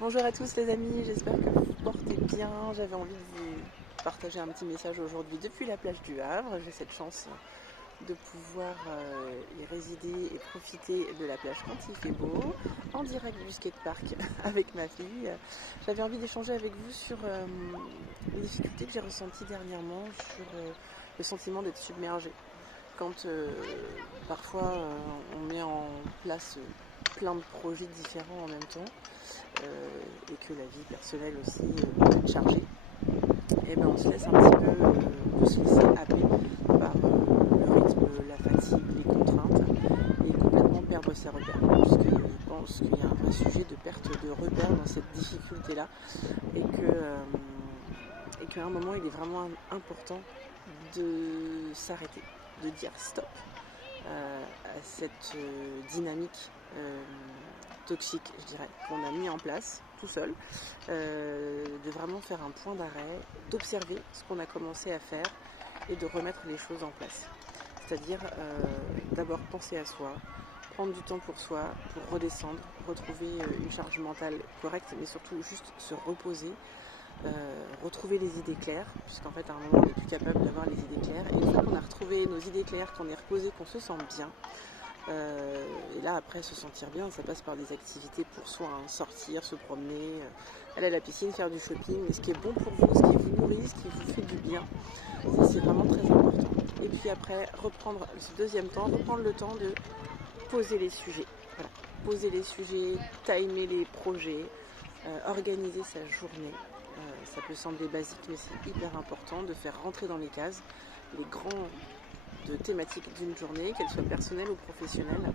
Bonjour à tous les amis, j'espère que vous vous portez bien. J'avais envie de vous partager un petit message aujourd'hui depuis la plage du Havre. J'ai cette chance de pouvoir y résider et profiter de la plage quand il fait beau, en direct du skatepark avec ma fille. J'avais envie d'échanger avec vous sur les difficultés que j'ai ressenties dernièrement, sur le sentiment d'être submergé. Quand parfois on met en place plein de projets différents en même temps, et que la vie personnelle aussi peut être chargée, et ben on se laisse un petit peu, on peut se laisser happer par le rythme, la fatigue, les contraintes et complètement perdre ses repères. Puisque je pense qu'il y a un vrai sujet de perte de repères dans cette difficulté-là et qu'à un moment il est vraiment important de s'arrêter, de dire stop à cette dynamique toxique, je dirais, qu'on a mis en place tout seul, de vraiment faire un point d'arrêt, d'observer ce qu'on a commencé à faire et de remettre les choses en place. C'est-à-dire d'abord penser à soi, prendre du temps pour soi, pour redescendre, retrouver une charge mentale correcte, mais surtout juste se reposer, retrouver les idées claires, puisqu'en fait à un moment on n'est plus capable d'avoir les idées claires, et une fois qu'on a retrouvé nos idées claires, qu'on est reposé, qu'on se sent bien, et là après se sentir bien, ça passe par des activités pour soi, hein, sortir, se promener, aller à la piscine, faire du shopping, mais ce qui est bon pour vous, ce qui vous nourrit, ce qui vous fait du bien, ça c'est vraiment très important. Et puis après reprendre ce deuxième temps, reprendre le temps de poser les sujets, voilà. Poser les sujets, timer les projets, organiser sa journée. Ça peut sembler basique, mais c'est hyper important de faire rentrer dans les cases les grands de thématiques d'une journée, qu'elle soit personnelle ou professionnelle.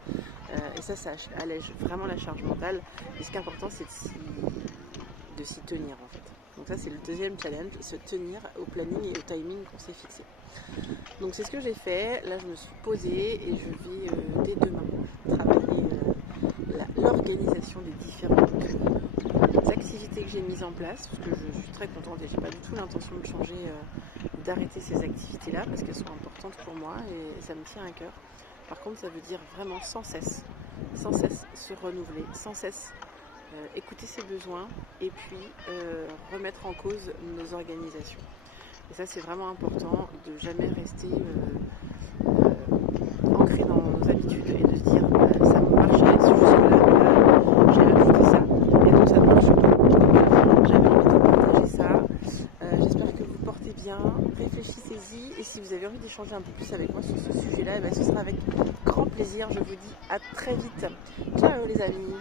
Et ça allège vraiment la charge mentale. Et ce qui est important, c'est de s'y tenir en fait. Donc ça, c'est le deuxième challenge, se tenir au planning et au timing qu'on s'est fixé. Donc c'est ce que j'ai fait. Là, je me suis posée et je vais dès demain travailler l'organisation des différentes activités que j'ai mises en place, parce que je suis très contente et j'ai pas du tout l'intention de changer, d'arrêter ces activités-là parce qu'elles sont importantes pour moi et ça me tient à cœur. Par contre, ça veut dire vraiment sans cesse se renouveler, sans cesse écouter ses besoins et puis remettre en cause nos organisations. Et ça, c'est vraiment important de jamais rester ancré dans nos habitudes et de se dire ça marchait jusque-là, j'ai rajouté ça et donc ça marche plus. J'avais envie de vous partager ça. J'espère que vous portez bien, réfléchissez-y et si vous avez envie d'échanger un peu plus avec moi sur ce sujet-là, ce sera avec grand plaisir. Je vous dis à très vite. Ciao les amis.